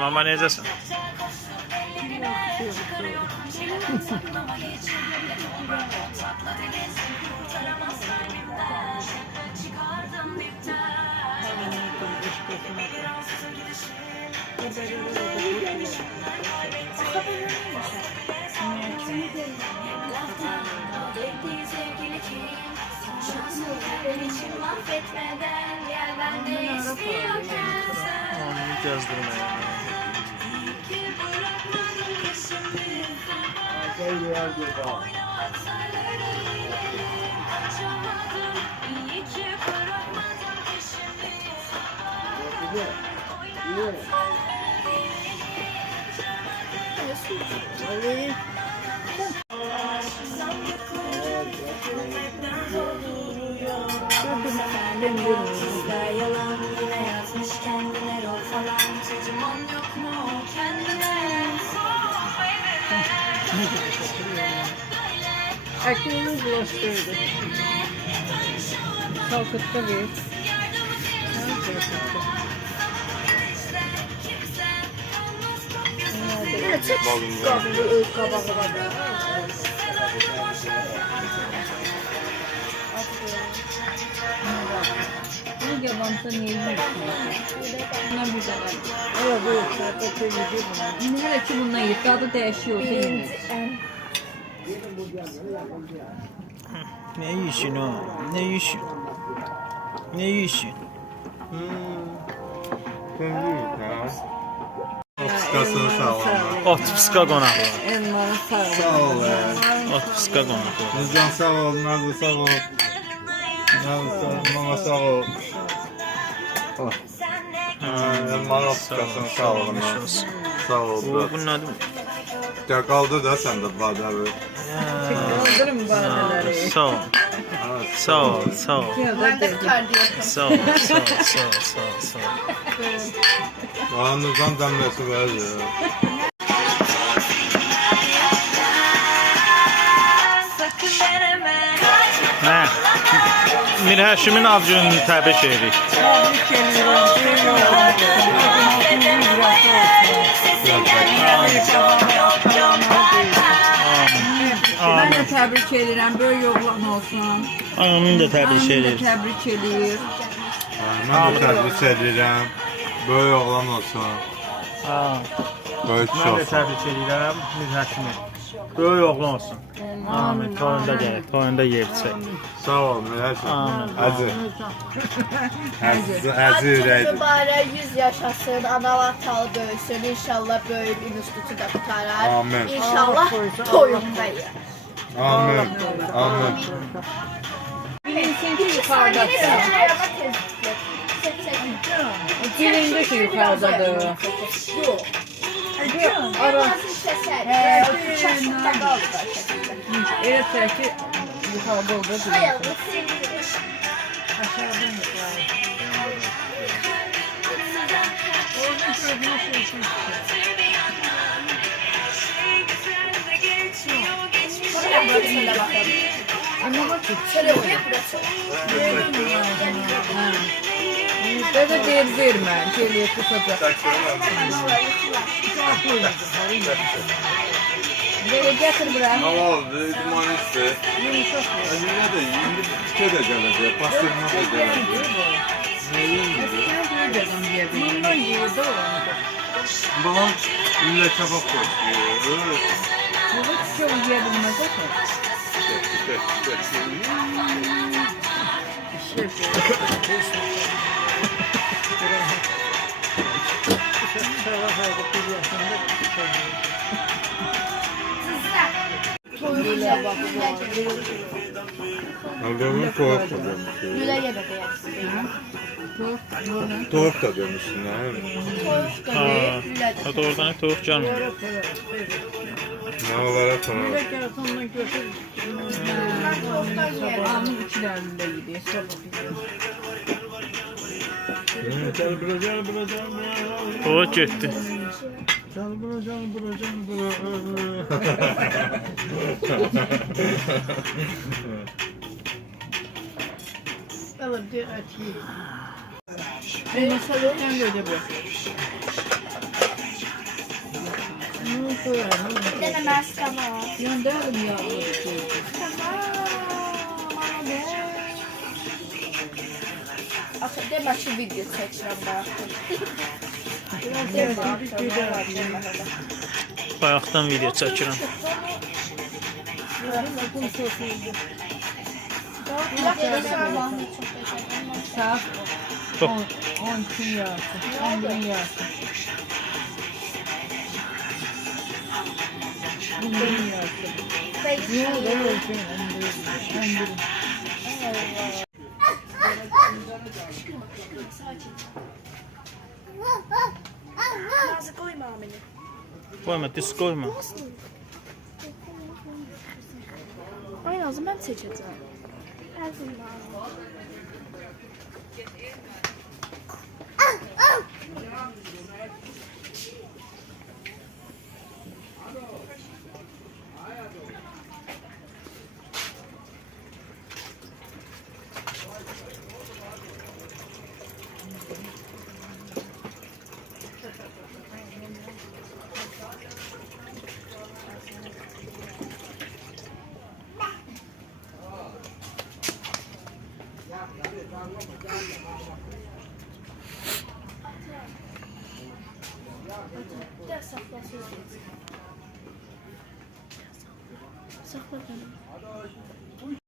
Mama necəsən? Onu yazdırmaya. Yalan yine yazmış kendine rol falan çocuğum yok mu kendine Ekmeğimiz bulaştırdı. Kalkıtta bir. Bu yabancı niye yiyorsun? Bunlar güzel. Evet, bu zaten söyleyeceğim bunu. Şimdi hele ki bundan yiyip tadı değişiyorsa yiyeyim. Ne yiyorsun o? Ne yiyorsun? Ne yiyorsun? Otuskasını sağ ol. Otpiska qonaqlı. Elmanı sağ ol. Sağ ol. Otpiska qonaqlı. Nurcan sağ ol. Nazlı sağ ol. Nazlı sağ ol. Mama sağ ol. Elmanı otuskasını sağ ol. Sağ ol. Bu nədir? Ya kaldı da sen de badabı. Kaldırın badeleri. Sağ ol. Sağ ol. Sağ ol. Ben de Sağ ol. Sağ ol. Sağ ol. Sağ ol. Nurcan demlesi verdi. Hə. Mir Həşimin ad gününü təbrik edirik. Tebrik ederim. Ben de tebrik ederim. Böyle yollan olsun. Anamın da təbrik Annem de edirik. tebrik ediyor. Ben de tebrik ederim. Böyle oğlan olsun. Böyle kişi Mən də olsun. təbrik edirəm Mir Həşimi. Böyük oğlan olsun. Amin. Toyunda gəlir. Toyunda yerçək. Sağ ol Mürəşim. Amin. Əzi ürəkdir. Mübarək 100 yaşasın, analar talı böyüsün, inşallah böyük institutu da qutarar. Amin. İnşallah toyunda yer. Amin. Amin. Bilinsin ki yukarıdasın. Dilinde ki yukarıdadır. Yok. Ara. Çaşıqda qaldı da şəkildə. Evet belki yukarıda olur. Ayağını sildir. Aşağıdan yukarı. Oradan şöyle bir şey. Ama bak Şöyle okuyup burası. Dede değil verme. Geliyor tutacak. Dede getir buraya. Ama duman işte. Özüne de indi tüke de gelecek. Pastırma da gelecek. Bundan yiyordu o. Babam illa kebap koyuyor. Bu da çok yiyebilmez o. Adamın tuhaf da dönmüş. Gülə yedə deyərsin. Tuhaf da dönmüşsün ha. Ha, doğrudan tavuk gəlmir. Mağalara sonra. Sabahın içlerinde gidiyor. O getdi. Alın bir atayım. Ben masalarından böyle bu. Bunu koyarım. Bir dənə məskana. Gönderelim yağlı bir şey. Axı demə ki, video çəkirəm bayaqdan. Bayaqdan video çəkirəm. Bakın sosuydu. Saat Çok. 10 gün yarsın. 10 gün yarsın. 10 gün yarsın. Yok değil. 10 gün. Nazı qoyma məni. Koyma, diz koyma. Ay Nazı, mən çəkəcəm. Gəl saxla söz ver. Saxla bəni.